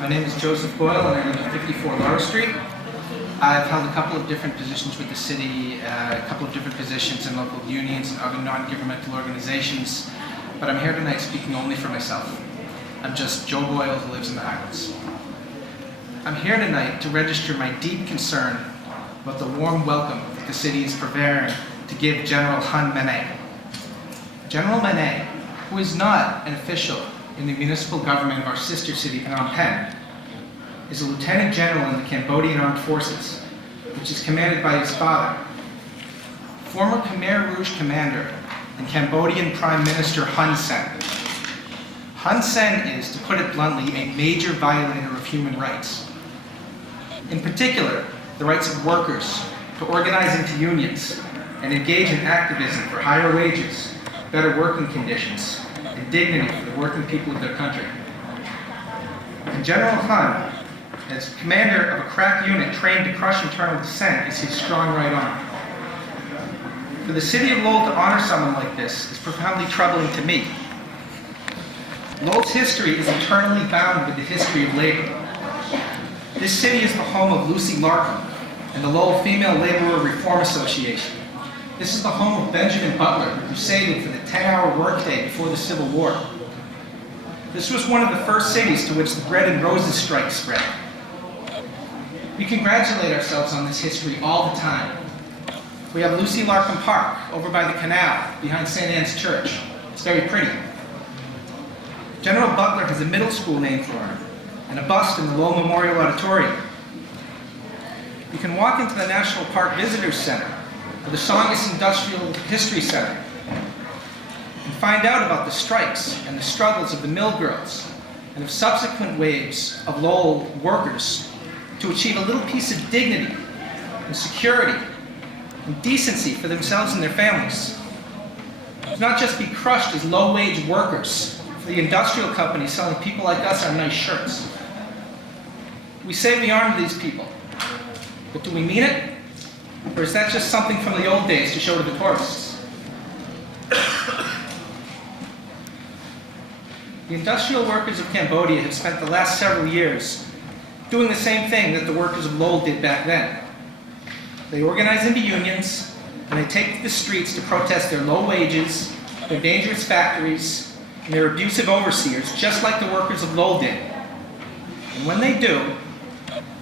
My name is Joseph Boyle and I live at 54 Lowell Street. I've held a couple of different positions with the city, a couple of different positions in local unions and other non-governmental organizations, but I'm here tonight speaking only for myself. I'm just Joe Boyle who lives in the Highlands. I'm here tonight to register my deep concern about the warm welcome that the city is preparing to give General Hun Manet. General Manet, who is not an official in the municipal government of our sister city, Phnom Penh, is a lieutenant general in the Cambodian Armed Forces, which is commanded by his father, former Khmer Rouge commander and Cambodian Prime Minister Hun Sen. Hun Sen is, to put it bluntly, a major violator of human rights. In particular, the rights of workers to organize into unions and engage in activism for higher wages, better working conditions, and dignity for the working people of their country. And General Hun, as commander of a crack unit trained to crush internal dissent, is his strong right arm. For the city of Lowell to honor someone like this is profoundly troubling to me. Lowell's history is eternally bound with the history of labor. This city is the home of Lucy Larkham and the Lowell Female Laborer Reform Association. This is the home of Benjamin Butler, who crusaded for the 10-hour workday before the Civil War. This was one of the first cities to which the Bread and Roses strike spread. We congratulate ourselves on this history all the time. We have Lucy Larkham Park over by the canal behind St. Anne's Church. It's very pretty. General Butler has a middle school named for him and a bust in the Lowell Memorial Auditorium. You can walk into the National Park Visitors Center or the Songus Industrial History Center and find out about the strikes and the struggles of the mill girls and of subsequent waves of Lowell workers to achieve a little piece of dignity and security and decency for themselves and their families. To not just be crushed as low-wage workers for the industrial companies selling people like us our nice shirts. We say we honor these people, but do we mean it? Or is that just something from the old days to show to the tourists? The industrial workers of Cambodia have spent the last several years doing the same thing that the workers of Lowell did back then. They organize into unions, and they take to the streets to protest their low wages, their dangerous factories, and their abusive overseers, just like the workers of Lowell did. And when they do,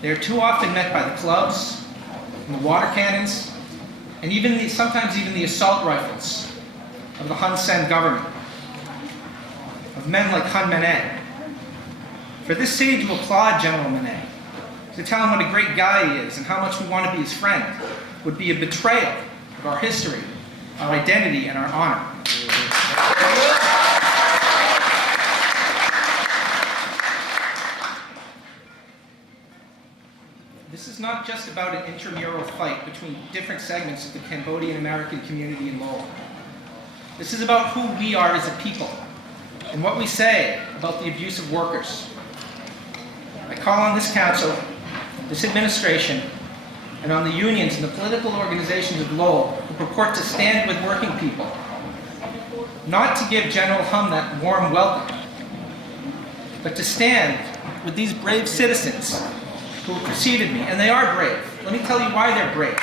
they are too often met by the clubs, and the water cannons, and sometimes even the assault rifles of the Hun Sen government, of men like Hun Manet. For this city to applaud General Manet, to tell him what a great guy he is and how much we want to be his friend, would be a betrayal of our history, our identity, and our honor. This is not just about an intramural fight between different segments of the Cambodian American community in Lowell. This is about who we are as a people and what we say about the abuse of workers. I call on this council, this administration, and on the unions and the political organizations of Lowell who purport to stand with working people, not to give General Hun that warm welcome, but to stand with these brave citizens who preceded me, and they are brave. Let me tell you why they're brave.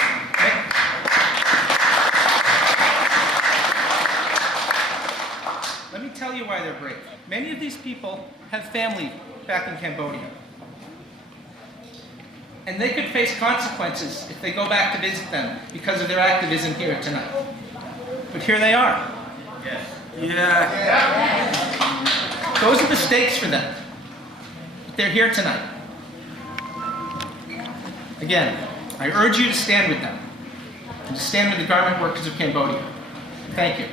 Let me tell you why they're brave. Many of these people have family back in Cambodia. And they could face consequences if they go back to visit them because of their activism here tonight. But here they are. Yes. Yeah. Those are the stakes for them. But they're here tonight. Again, I urge you to stand with them and to stand with the garment workers of Cambodia. Thank you.